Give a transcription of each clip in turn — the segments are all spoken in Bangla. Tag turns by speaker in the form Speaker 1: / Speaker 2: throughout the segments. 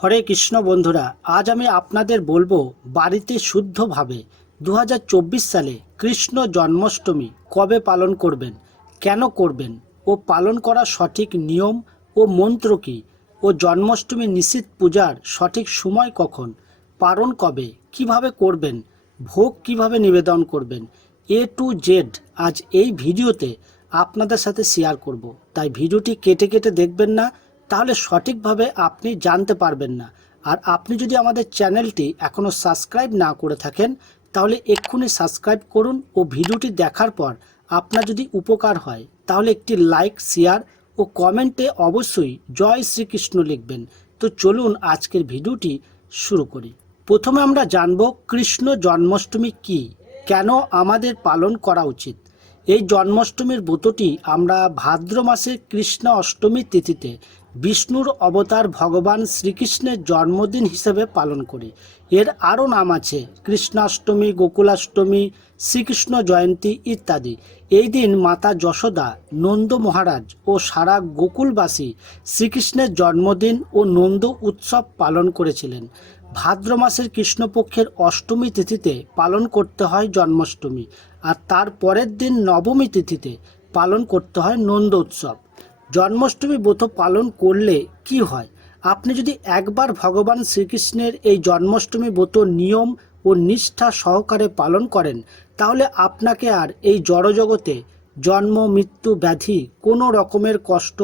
Speaker 1: হরে কৃষ্ণ বন্ধুরা আজ আমি আপনাদের বলবো বাড়িতে শুদ্ধভাবে দু সালে কৃষ্ণ জন্মাষ্টমী কবে পালন করবেন কেন করবেন ও পালন করা সঠিক নিয়ম ও মন্ত্র কী ও জন্মাষ্টমী নিশ্চিত পূজার সঠিক সময় কখন পালন কবে কিভাবে করবেন ভোগ কিভাবে নিবেদন করবেন এ টু জেড আজ এই ভিডিওতে আপনাদের সাথে শেয়ার করব তাই ভিডিওটি কেটে কেটে দেখবেন না তাহলে সঠিকভাবে আপনি জানতে পারবেন না আর আপনি যদি আমাদের চ্যানেলটি এখনও সাবস্ক্রাইব না করে থাকেন তাহলে এক্ষুনি সাবস্ক্রাইব করুন ও ভিডিওটি দেখার পর আপনার যদি উপকার হয় তাহলে একটি লাইক শেয়ার ও কমেন্টে অবশ্যই জয় শ্রীকৃষ্ণ লিখবেন তো চলুন আজকের ভিডিওটি শুরু করি প্রথমে আমরা জানব কৃষ্ণ জন্মাষ্টমী কি কেন আমাদের পালন করা উচিত এই জন্মাষ্টমীর ব্রতটি আমরা ভাদ্র মাসে কৃষ্ণ অষ্টমীর তিথিতে বিষ্ণুর অবতার ভগবান শ্রীকৃষ্ণের জন্মদিন হিসেবে পালন করি এর আরও নাম আছে কৃষ্ণাষ্টমী গোকুলাষ্টমী শ্রীকৃষ্ণ জয়ন্তী ইত্যাদি এই দিন মাতা যশোদা নন্দ মহারাজ ও সারা গোকুলবাসী শ্রীকৃষ্ণের জন্মদিন ও নন্দ উৎসব পালন করেছিলেন ভাদ্র মাসের কৃষ্ণপক্ষের অষ্টমী তিথিতে পালন করতে হয় জন্মাষ্টমী আর তার পরের দিন নবমী তিথিতে পালন করতে হয় নন্দ উৎসব জন্মাষ্টমী ব্রত পালন করলে কি হয় আপনি যদি একবার ভগবান শ্রীকৃষ্ণের এই জন্মাষ্টমী ব্রত নিয়ম ও নিষ্ঠা সহকারে পালন করেন তাহলে আপনাকে আর এই জড়জগতে জন্ম মৃত্যু ব্যাধি কোনো রকমের কষ্ট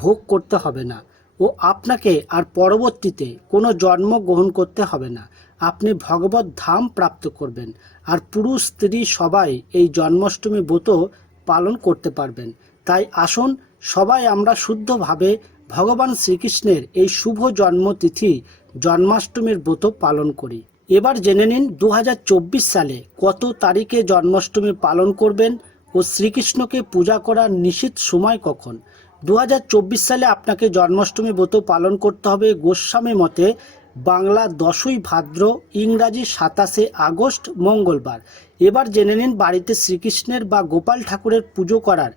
Speaker 1: ভোগ করতে হবে না ও আপনাকে আর পরবর্তীতে কোনো জন্ম গ্রহণ করতে হবে না আপনি ভগবত ধাম প্রাপ্ত করবেন আর পুরুষ স্ত্রী সবাই এই জন্মাষ্টমী ব্রত পালন করতে পারবেন তাই আসুন সবাই আমরা শুদ্ধভাবে ভগবান শ্রীকৃষ্ণের এই শুভ জন্মতিথি জন্মাষ্টমীর ব্রত পালন করি এবার জেনে নিন দু সালে কত তারিখে জন্মাষ্টমী পালন করবেন ও শ্রীকৃষ্ণকে পূজা করার নিশ্চিত সময় কখন দু সালে আপনাকে জন্মাষ্টমী ব্রত পালন করতে হবে গোস্বামী মতে বাংলা দশই ভাদ্র ইংরাজি সাতাশে আগস্ট মঙ্গলবার এবার জেনে নিন বাড়িতে শ্রীকৃষ্ণের বা গোপাল ঠাকুরের পুজো করার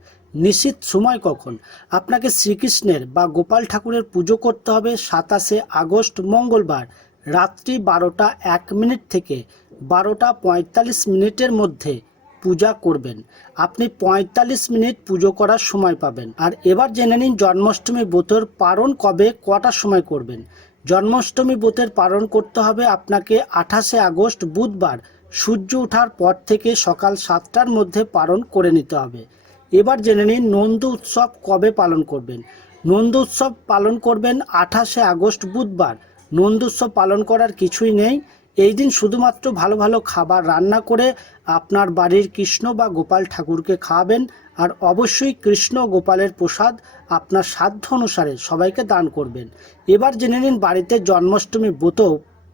Speaker 1: নিশ্চিত সময় কখন আপনাকে শ্রীকৃষ্ণের বা গোপাল ঠাকুরের পুজো করতে হবে সাতাশে আগস্ট মঙ্গলবার রাত্রি বারোটা এক মিনিট থেকে বারোটা পঁয়তাল্লিশ মিনিটের মধ্যে পূজা করবেন আপনি পঁয়তাল্লিশ মিনিট পুজো করার সময় পাবেন আর এবার জেনে নিন জন্মাষ্টমী ব্রতের পালন কবে কটার সময় করবেন জন্মাষ্টমী ব্রতের পালন করতে হবে আপনাকে আঠাশে আগস্ট বুধবার সূর্য ওঠার পর থেকে সকাল সাতটার মধ্যে পালন করে নিতে হবে এবার জেনে নিন নন্দ উৎসব কবে পালন করবেন নন্দ উৎসব পালন করবেন আঠাশে আগস্ট বুধবার নন্দ উৎসব পালন করার কিছুই নেই এই দিন শুধুমাত্র ভালো ভালো খাবার রান্না করে আপনার বাড়ির কৃষ্ণ বা গোপাল ঠাকুরকে খাওয়াবেন আর অবশ্যই কৃষ্ণ গোপালের প্রসাদ আপনার সাধ্য অনুসারে সবাইকে দান করবেন এবার জেনে নিন বাড়িতে জন্মাষ্টমী ব্রত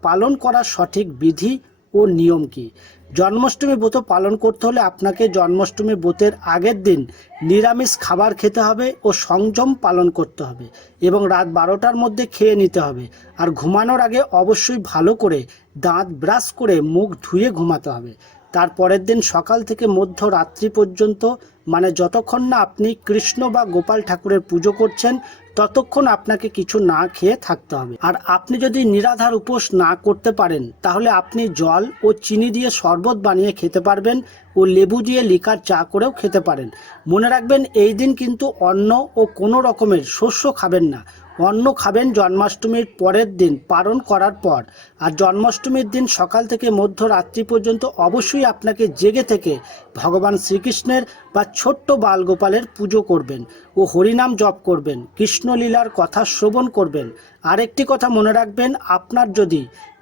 Speaker 1: পালন করার সঠিক বিধি ও নিয়ম কী জন্মাষ্টমী ব্রত পালন করতে হলে আপনাকে জন্মাষ্টমী ব্রতের আগের দিন নিরামিষ খাবার খেতে হবে ও সংযম পালন করতে হবে এবং রাত বারোটার মধ্যে খেয়ে নিতে হবে আর ঘুমানোর আগে অবশ্যই ভালো করে দাঁত ব্রাশ করে মুখ ধুয়ে ঘুমাতে হবে তার পরের দিন সকাল থেকে মধ্য রাত্রি পর্যন্ত মানে যতক্ষণ না আপনি কৃষ্ণ বা গোপাল ঠাকুরের পুজো করছেন ততক্ষণ আপনাকে কিছু না খেয়ে থাকতে হবে আর আপনি যদি নিরাধার উপোস না করতে পারেন তাহলে আপনি জল ও চিনি দিয়ে শরবত বানিয়ে খেতে পারবেন ও লেবু দিয়ে লিকার চা করেও খেতে পারেন মনে রাখবেন এই দিন কিন্তু অন্ন ও কোনো রকমের শস্য খাবেন না অন্ন খাবেন জন্মাষ্টমীর পরের দিন পালন করার পর আর জন্মাষ্টমীর দিন সকাল থেকে মধ্যরাত্রি পর্যন্ত অবশ্যই আপনাকে জেগে থেকে ভগবান শ্রীকৃষ্ণের বা ছোট্ট বালগোপালের পুজো করবেন ও হরিনাম জপ করবেন কৃষ্ণলীলার কথা শ্রবণ করবেন আরেকটি কথা মনে রাখবেন আপনার যদি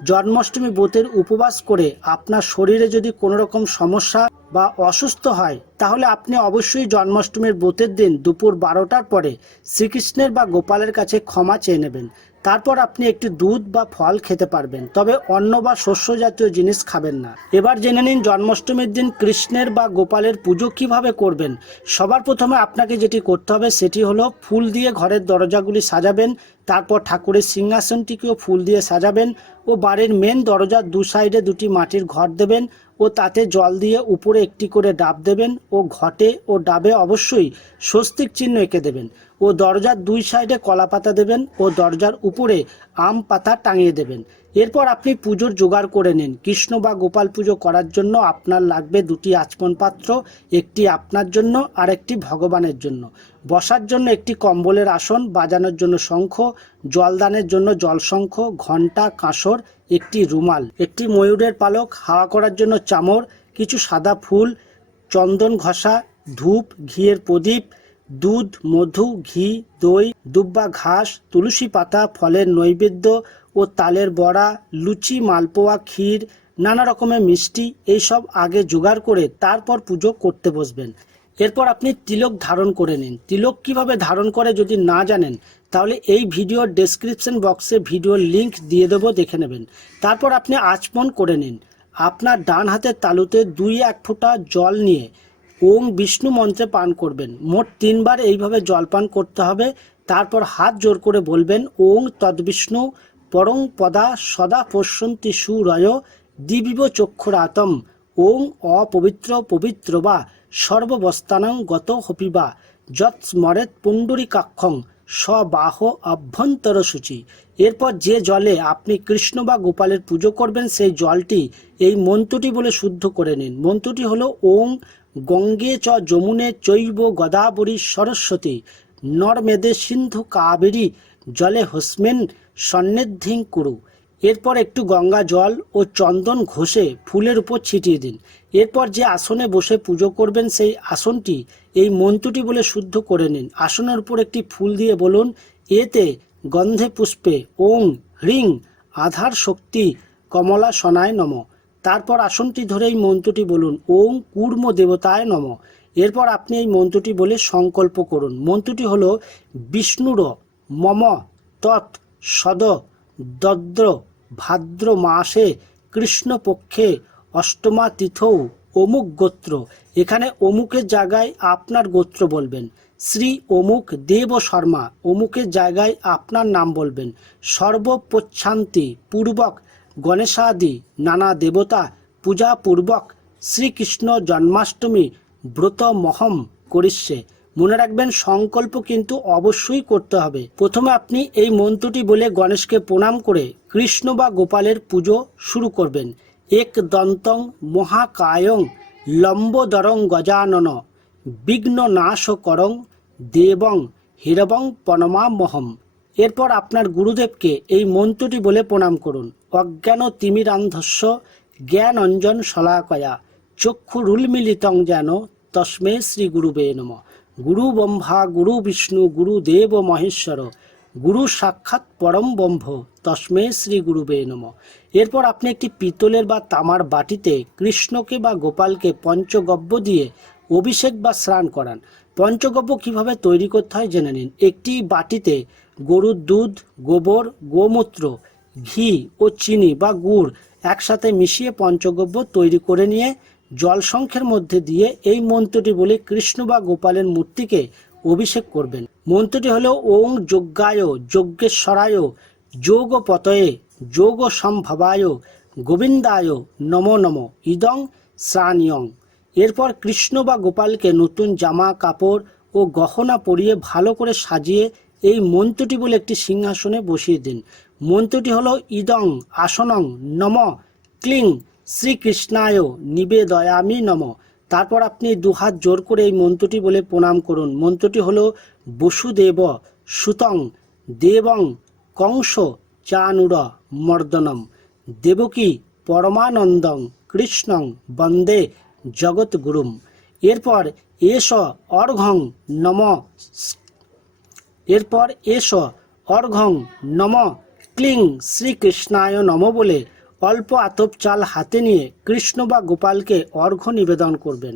Speaker 1: জন্মাষ্টমী ব্রতের উপবাস করে আপনার শরীরে যদি কোনো রকম সমস্যা বা অসুস্থ হয় তাহলে আপনি অবশ্যই জন্মাষ্টমীর ব্রতের দিন দুপুর বারোটার পরে শ্রীকৃষ্ণের বা গোপালের কাছে ক্ষমা চেয়ে নেবেন তারপর আপনি একটি দুধ বা ফল খেতে পারবেন তবে অন্ন বা শস্য জাতীয় জিনিস খাবেন না এবার জেনে নিন জন্মাষ্টমীর দিন কৃষ্ণের বা গোপালের পুজো কিভাবে করবেন সবার প্রথমে আপনাকে যেটি করতে হবে সেটি হলো ফুল দিয়ে ঘরের দরজাগুলি সাজাবেন তারপর ঠাকুরের সিংহাসনটিকেও ফুল দিয়ে সাজাবেন ও বাড়ির মেন দরজার দু সাইডে দুটি মাটির ঘর দেবেন ও তাতে জল দিয়ে উপরে একটি করে ডাব দেবেন ও ঘটে ও ডাবে অবশ্যই স্বস্তিক চিহ্ন এঁকে দেবেন ও দরজার দুই সাইডে কলা পাতা দেবেন ও দরজার উপরে আম পাতা টাঙিয়ে দেবেন এরপর আপনি পুজোর জোগাড় করে নিন কৃষ্ণ বা গোপাল পুজো করার জন্য আপনার লাগবে দুটি আচমন পাত্র একটি আপনার জন্য আর একটি ভগবানের জন্য বসার জন্য একটি কম্বলের আসন বাজানোর জন্য শঙ্খ জলদানের জন্য জলশঙ্খ ঘণ্টা কাঁসর একটি রুমাল একটি ময়ূরের পালক হাওয়া করার জন্য চামর কিছু সাদা ফুল চন্দন ঘষা ধূপ ঘিয়ের প্রদীপ দুধ মধু ঘি দই দুব্বা ঘাস তুলসী পাতা ফলের নৈবেদ্য ও তালের বড়া লুচি মালপোয়া ক্ষীর নানা রকমের মিষ্টি এইসব আগে জোগাড় করে তারপর পুজো করতে বসবেন এরপর আপনি তিলক ধারণ করে নিন তিলক কিভাবে ধারণ করে যদি না জানেন তাহলে এই ভিডিও ডেসক্রিপশন বক্সে ভিডিওর লিংক দিয়ে দেবো দেখে নেবেন তারপর আপনি আচমন করে নিন আপনার ডান হাতের তালুতে দুই এক ফোঁটা জল নিয়ে ওং বিষ্ণু মন্ত্রে পান করবেন মোট তিনবার এইভাবে জল পান করতে হবে তারপর হাত জোর করে বলবেন ওং তদ্বিষ্ণু পরং পদা সদা পশ্যন্তী সুরয় দিবিব চক্ষুরাতম ওং অপবিত্র পবিত্র বা সর্ববস্থানাং গত হপিবা যৎস্মরেত কাক্ষং স্ববাহ অভ্যন্তর সূচি এরপর যে জলে আপনি কৃষ্ণ বা গোপালের পুজো করবেন সেই জলটি এই মন্ত্রটি বলে শুদ্ধ করে নিন মন্ত্রটি হলো ওং গঙ্গে চ যমুনে চৈব গদাবরী সরস্বতী নর্মেদে সিন্ধু কাবেরী জলে হোসমেন সন্নিধিং কুরু এরপর একটু গঙ্গা জল ও চন্দন ঘষে ফুলের উপর ছিটিয়ে দিন এরপর যে আসনে বসে পুজো করবেন সেই আসনটি এই মন্ত্রটি বলে শুদ্ধ করে নিন আসনের উপর একটি ফুল দিয়ে বলুন এতে গন্ধে পুষ্পে ওং হ্রিং আধার শক্তি কমলা সনায় নম তারপর আসনটি ধরে এই মন্ত্রটি বলুন ওম কূর্ম দেবতায় নম এরপর আপনি এই মন্ত্রটি বলে সংকল্প করুন মন্ত্রটি হল বিষ্ণুর মম তৎ সদ দদ্র ভাদ্র মাসে কৃষ্ণপক্ষে অষ্টমা তিথৌ অমুক গোত্র এখানে অমুকের জায়গায় আপনার গোত্র বলবেন শ্রী অমুক দেব শর্মা অমুকের জায়গায় আপনার নাম বলবেন সর্বপ্রচ্ছান্তি পূর্বক গণেশাদি নানা দেবতা পূজাপূর্বক শ্রীকৃষ্ণ জন্মাষ্টমী ব্রত মহম করিষ্যে মনে রাখবেন সংকল্প কিন্তু অবশ্যই করতে হবে প্রথমে আপনি এই মন্ত্রটি বলে গণেশকে প্রণাম করে কৃষ্ণ বা গোপালের পুজো শুরু করবেন এক দন্তং মহাকায়ং লম্বদরং গজানন বিঘ্ন নাশ করং দেবং হিরবং মহম এরপর আপনার গুরুদেবকে এই মন্ত্রটি বলে প্রণাম করুন অজ্ঞান তিমিরান্ধস্য জ্ঞান অঞ্জন শলাকয়া চক্ষু রুলমিলিতং যেন তস্মে শ্রী গুরুবে নম গুরু ব্রহ্মা গুরু বিষ্ণু গুরু দেব মহেশ্বর গুরু সাক্ষাৎ পরম ব্রহ্ম তস্মে শ্রী গুরুবে নম এরপর আপনি একটি পিতলের বা তামার বাটিতে কৃষ্ণকে বা গোপালকে পঞ্চগব্য দিয়ে অভিষেক বা স্নান করান পঞ্চগব্য কিভাবে তৈরি করতে হয় জেনে নিন একটি বাটিতে গরুর দুধ গোবর গোমূত্র ঘি ও চিনি বা গুড় একসাথে মিশিয়ে পঞ্চগব্য তৈরি করে নিয়ে জল সংখ্যের মধ্যে দিয়ে এই মন্ত্রটি বলে কৃষ্ণ বা গোপালের মূর্তিকে অভিষেক করবেন মন্ত্রটি হলো ওং যজ্ঞায় যজ্ঞেশ্বরায় যোগ পতয়ে যোগ সম্ভবায় গোবিন্দায় নম নম ইদং শ্রানিয়ং এরপর কৃষ্ণ বা গোপালকে নতুন জামা কাপড় ও গহনা পরিয়ে ভালো করে সাজিয়ে এই মন্ত্রটি বলে একটি সিংহাসনে বসিয়ে দিন মন্ত্রটি হল ইদং আসনং নম ক্লিং শ্রীকৃষ্ণায় নিবেদয়ামি নম তারপর আপনি দুহাত জোর করে এই মন্ত্রটি বলে প্রণাম করুন মন্ত্রটি হল বসুদেব সুতং দেবং কংস চানুর মর্দনম দেবকী পরমানন্দং কৃষ্ণং বন্দে জগৎগুরুম এরপর এস অর্ঘং নম এরপর এস অর্ঘং নম ক্লিং শ্রীকৃষ্ণায় নম বলে অল্প আতপ চাল হাতে নিয়ে কৃষ্ণ বা গোপালকে অর্ঘ্য নিবেদন করবেন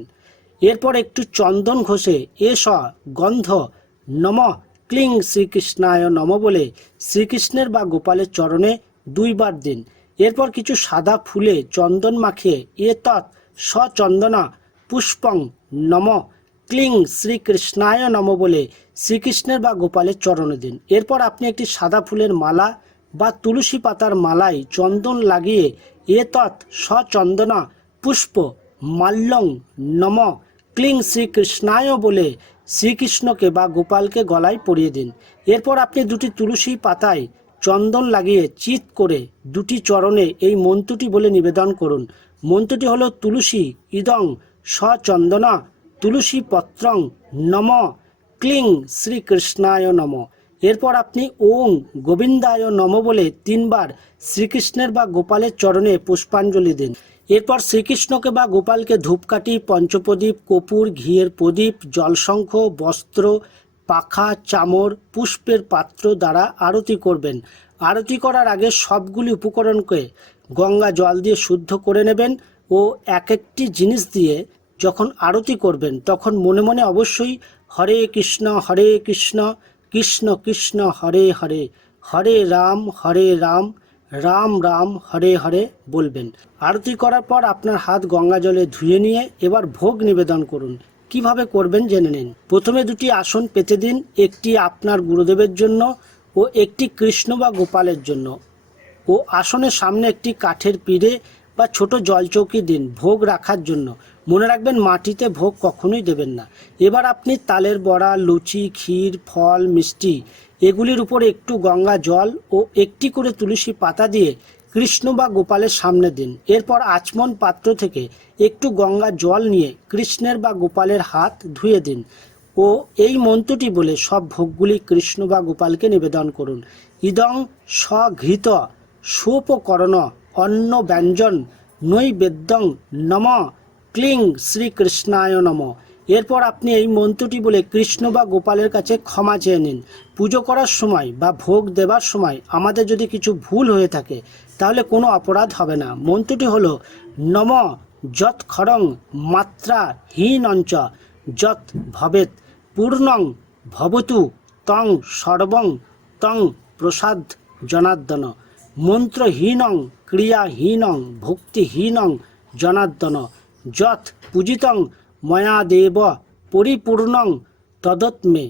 Speaker 1: এরপর একটু চন্দন ঘষে এস গন্ধ নম ক্লিং শ্রীকৃষ্ণায় নম বলে শ্রীকৃষ্ণের বা গোপালের চরণে দুইবার দিন এরপর কিছু সাদা ফুলে চন্দন মাখিয়ে এ তৎ সচন্দনা পুষ্পং নম ক্লিং শ্রীকৃষ্ণায় নম বলে শ্রীকৃষ্ণের বা গোপালের চরণে দিন এরপর আপনি একটি সাদা ফুলের মালা বা তুলসী পাতার মালায় চন্দন লাগিয়ে এ তৎ সচন্দনা পুষ্প মাল্যং নম ক্লিং শ্রীকৃষ্ণায় বলে শ্রীকৃষ্ণকে বা গোপালকে গলায় পরিয়ে দিন এরপর আপনি দুটি তুলসী পাতায় চন্দন লাগিয়ে চিৎ করে দুটি চরণে এই মন্ত্রটি বলে নিবেদন করুন মন্ত্রটি হল তুলসী ইদং সচন্দনা তুলসী পত্রং নম ক্লিং শ্রীকৃষ্ণায় নম এরপর আপনি ওং গোবিন্দায় নম বলে তিনবার শ্রীকৃষ্ণের বা গোপালের চরণে পুষ্পাঞ্জলি দিন এরপর শ্রীকৃষ্ণকে বা গোপালকে ধূপকাঠি পঞ্চপ্রদীপ কপুর ঘিয়ের প্রদীপ জলশঙ্খ বস্ত্র পাখা চামর পুষ্পের পাত্র দ্বারা আরতি করবেন আরতি করার আগে সবগুলি উপকরণকে গঙ্গা জল দিয়ে শুদ্ধ করে নেবেন ও এক একটি জিনিস দিয়ে যখন আরতি করবেন তখন মনে মনে অবশ্যই হরে কৃষ্ণ হরে কৃষ্ণ কৃষ্ণ কৃষ্ণ হরে হরে হরে রাম হরে রাম রাম রাম হরে হরে বলবেন আরতি করার পর আপনার হাত গঙ্গা জলে ধুয়ে নিয়ে এবার ভোগ নিবেদন করুন কিভাবে করবেন জেনে নিন প্রথমে দুটি আসন পেতে দিন একটি আপনার গুরুদেবের জন্য ও একটি কৃষ্ণ বা গোপালের জন্য ও আসনের সামনে একটি কাঠের পিড়ে বা ছোট জলচৌকি দিন ভোগ রাখার জন্য মনে রাখবেন মাটিতে ভোগ কখনোই দেবেন না এবার আপনি তালের বড়া লুচি ক্ষীর ফল মিষ্টি এগুলির উপর একটু গঙ্গা জল ও একটি করে তুলসী পাতা দিয়ে কৃষ্ণ বা গোপালের সামনে দিন এরপর আচমন পাত্র থেকে একটু গঙ্গা জল নিয়ে কৃষ্ণের বা গোপালের হাত ধুয়ে দিন ও এই মন্ত্রটি বলে সব ভোগগুলি কৃষ্ণ বা গোপালকে নিবেদন করুন ইদং স্বঘৃত সোপকরণ অন্ন ব্যঞ্জন নৈবেদ্যং নম ক্লিং শ্রীকৃষ্ণায় নম এরপর আপনি এই মন্ত্রটি বলে কৃষ্ণ বা গোপালের কাছে ক্ষমা চেয়ে নিন পুজো করার সময় বা ভোগ দেবার সময় আমাদের যদি কিছু ভুল হয়ে থাকে তাহলে কোনো অপরাধ হবে না মন্ত্রটি হল নম যত খরং মাত্রা অঞ্চ যত ভবেত পূর্ণং ভবতু তং সর্বং তং প্রসাদ জনার্দন মন্ত্রহীনং ক্রিয়াহীনং ভক্তিহীনং জনার্দন যথ পূজিতং মায়াদেব পরিপূর্ণং তদত্মে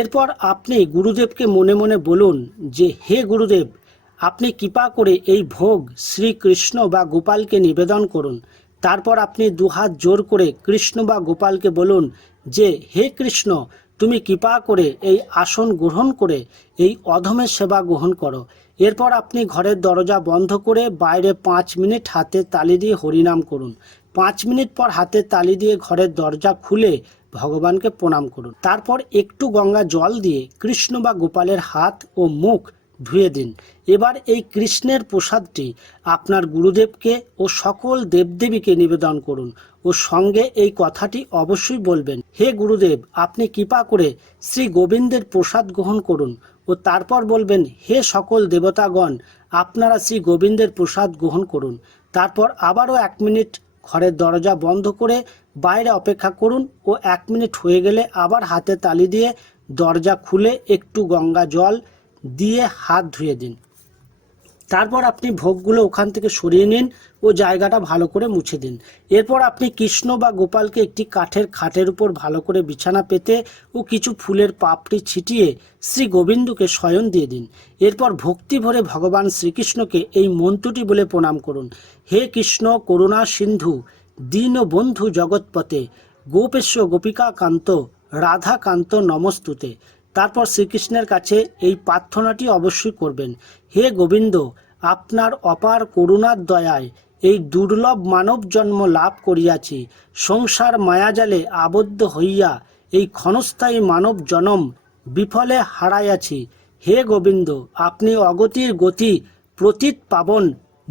Speaker 1: এরপর আপনি গুরুদেবকে মনে মনে বলুন যে হে গুরুদেব আপনি কৃপা করে এই ভোগ শ্রীকৃষ্ণ বা গোপালকে নিবেদন করুন তারপর আপনি দুহাত জোর করে কৃষ্ণ বা গোপালকে বলুন যে হে কৃষ্ণ তুমি কৃপা করে এই আসন গ্রহণ করে এই অধমের সেবা গ্রহণ করো এরপর আপনি ঘরের দরজা বন্ধ করে বাইরে পাঁচ মিনিট হাতে তালি দিয়ে হরিনাম করুন পাঁচ মিনিট পর হাতে তালি দিয়ে ঘরের দরজা খুলে ভগবানকে প্রণাম করুন তারপর একটু গঙ্গা জল দিয়ে কৃষ্ণ বা গোপালের হাত ও মুখ ধুয়ে দিন এবার এই কৃষ্ণের প্রসাদটি আপনার গুরুদেবকে ও সকল দেবদেবীকে নিবেদন করুন ও সঙ্গে এই কথাটি অবশ্যই বলবেন হে গুরুদেব আপনি কৃপা করে শ্রী গোবিন্দের প্রসাদ গ্রহণ করুন ও তারপর বলবেন হে সকল দেবতাগণ আপনারা শ্রী গোবিন্দের প্রসাদ গ্রহণ করুন তারপর আবারও এক মিনিট ঘরের দরজা বন্ধ করে বাইরে অপেক্ষা করুন ও এক মিনিট হয়ে গেলে আবার হাতে তালি দিয়ে দরজা খুলে একটু গঙ্গা জল দিয়ে হাত ধুয়ে দিন তারপর আপনি ভোগগুলো ওখান থেকে সরিয়ে নিন ও জায়গাটা ভালো করে মুছে দিন এরপর আপনি কৃষ্ণ বা গোপালকে একটি কাঠের খাটের উপর ভালো করে বিছানা পেতে ও কিছু ফুলের পাপড়ি ছিটিয়ে শ্রী গোবিন্দকে শয়ন দিয়ে দিন এরপর ভক্তি ভরে ভগবান শ্রীকৃষ্ণকে এই মন্ত্রটি বলে প্রণাম করুন হে কৃষ্ণ করুণা সিন্ধু দীনবন্ধু জগৎপথে গোপেশ্ব গোপিকা কান্ত রাধাকান্ত নমস্তুতে তারপর শ্রীকৃষ্ণের কাছে এই প্রার্থনাটি অবশ্যই করবেন হে গোবিন্দ আপনার অপার করুণার দয়ায় এই দুর্লভ মানব জন্ম লাভ করিয়াছি সংসার মায়াজালে আবদ্ধ হইয়া এই ক্ষণস্থায়ী মানব জনম বিফলে হারাইয়াছি হে গোবিন্দ আপনি অগতির গতি প্রতীত পাবন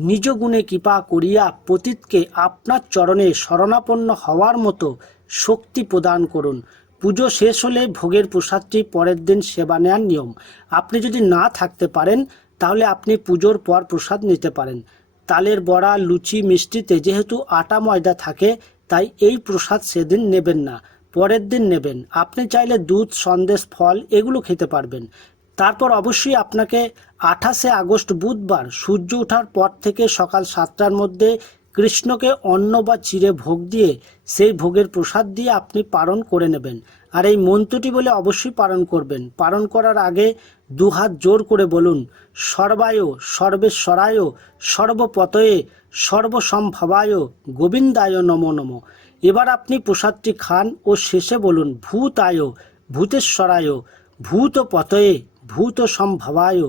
Speaker 1: নিজ গুণে কৃপা করিয়া পতীতকে আপনার চরণে শরণাপন্ন হওয়ার মতো শক্তি প্রদান করুন পুজো শেষ হলে ভোগের প্রসাদটি পরের দিন সেবা নেওয়ার নিয়ম আপনি যদি না থাকতে পারেন তাহলে আপনি পুজোর পর প্রসাদ নিতে পারেন তালের বড়া লুচি মিষ্টিতে যেহেতু আটা ময়দা থাকে তাই এই প্রসাদ সেদিন নেবেন না পরের দিন নেবেন আপনি চাইলে দুধ সন্দেশ ফল এগুলো খেতে পারবেন তারপর অবশ্যই আপনাকে আঠাশে আগস্ট বুধবার সূর্য ওঠার পর থেকে সকাল সাতটার মধ্যে কৃষ্ণকে অন্ন বা চিরে ভোগ দিয়ে সেই ভোগের প্রসাদ দিয়ে আপনি পালন করে নেবেন আর এই মন্ত্রটি বলে অবশ্যই পালন করবেন পালন করার আগে দুহাত জোর করে বলুন সর্বায় সর্বেশ্বরায় সর্বপতয়ে সর্বসম্ভবায় গোবিন্দায় নম নম এবার আপনি প্রসাদটি খান ও শেষে বলুন ভূতায় ভূতেশ্বরায় ভূত পতয়ে ভূত সম্ভবায়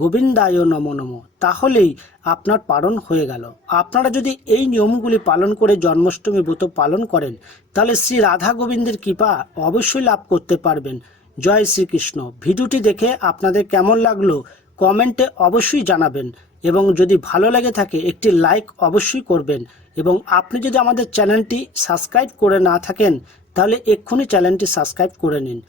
Speaker 1: গোবিন্দায় নম নম তাহলেই আপনার পালন হয়ে গেল আপনারা যদি এই নিয়মগুলি পালন করে জন্মাষ্টমী ব্রত পালন করেন তাহলে শ্রী রাধা গোবিন্দের কৃপা অবশ্যই লাভ করতে পারবেন জয় শ্রীকৃষ্ণ ভিডিওটি দেখে আপনাদের কেমন লাগলো কমেন্টে অবশ্যই জানাবেন এবং যদি ভালো লাগে থাকে একটি লাইক অবশ্যই করবেন এবং আপনি যদি আমাদের চ্যানেলটি সাবস্ক্রাইব করে না থাকেন তাহলে এক্ষুনি চ্যানেলটি সাবস্ক্রাইব করে নিন